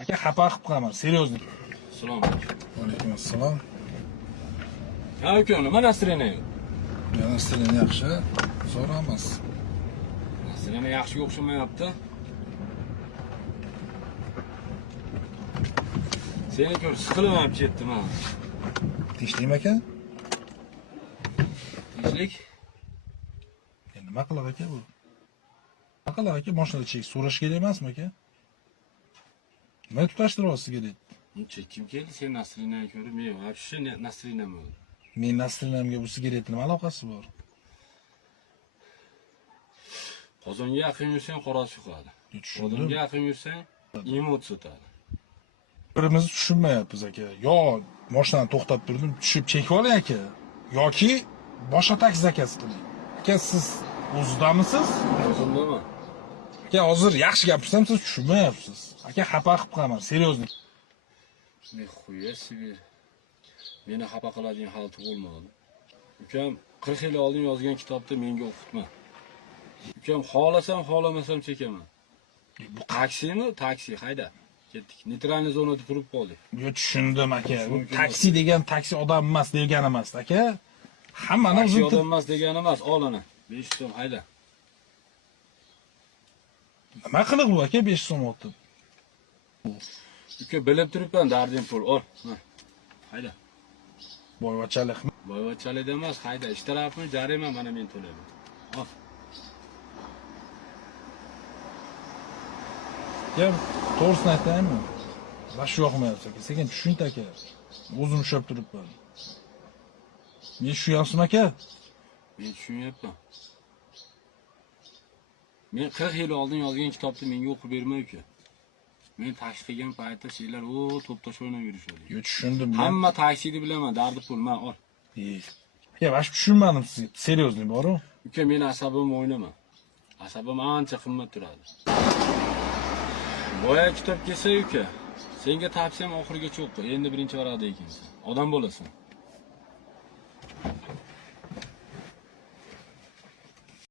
Aka xafa qilib qolaman, серьезно. Assalomu alaykum. Alaykum assalom. Ha, uka, nima настроение? Meni stilim yaxshi. So'ramiz. Настроение yaxshiga o'xshamayapti. Seni ko'rib siqilib olib ketdim ha. Tinchlikmi aka? Tinchlik? Nima qilib aka bu? Nima qilib aka mashinada chek so'rash kerak emasmi aka? Nima tutashtiryapsiz kerak? Uncha kim keldi sen настроение ko'rib? Men вообще настроение bo'ldi. Men nasrinamga bu sigaretning nima aloqasi bor? Qozonga yaqin yursang qorasi chiqadi. Qozonga yaqin yursang emotsiya o'tadi. Birimizni tushunmayapmiz aka. Yo mashinani to'xtab turdim, tushib chekib oling aka. Yoki boshqa taksi zakaz qiling. Aka siz o'zidamisiz? O'zimdaman. Aka hozir yaxshi gapirsam siz tushunmayapsiz. Aka xafa qilib qolaman, серьезно. Nixuya себе. Meni xafa qiladigan hal tug'ilmadi. Ukam 40 yil oldin yozgan kitobda menga o'qitma. Ukam xohlasam, xohlamasam chekaman. Bu taksimi? Taksi, hayda. Ketdik. Neytralniy zonada turib qoldik. Yo tushundim aka. Bu taksi degan taksi odam emas degani emas aka. Hammani Taksi o'zim odam emas degani emas, ol ana. 5 so'm, hayda. nima qilib bu aka 5 so'm otib? Uka bilib turibman, darding pul, ol. Hayda. Boyvachalik. Boyvachalik emas, hayda. Ishtirafni jarima mana men to'layman. Ol. Ya to'g'risini aytaymi? Vash yoqmayapti aka. Sekin tushunti aka. O'zim ushab turibman. Men tushunyapsizmi aka? Men tushunyapman. Men 40 yil oldin yozgan kitobni menga o'qib bermay uka. Men taksi qilgan paytda senlar to'p-tosh o'ynab yurishadi. Yo tushundim. Hamma taksini bilaman, dardi pul, men ol. Ya vash tushunmadim sizga. Серьезный bor-ku. Uka men asabimni o'ynama. Asabim ancha qimmat turadi. Boya kitob kelsa uka, senga tavsiyam oxirigacha o'qi. Endi birinchi varaqda ekansan. Odam bo'lasan.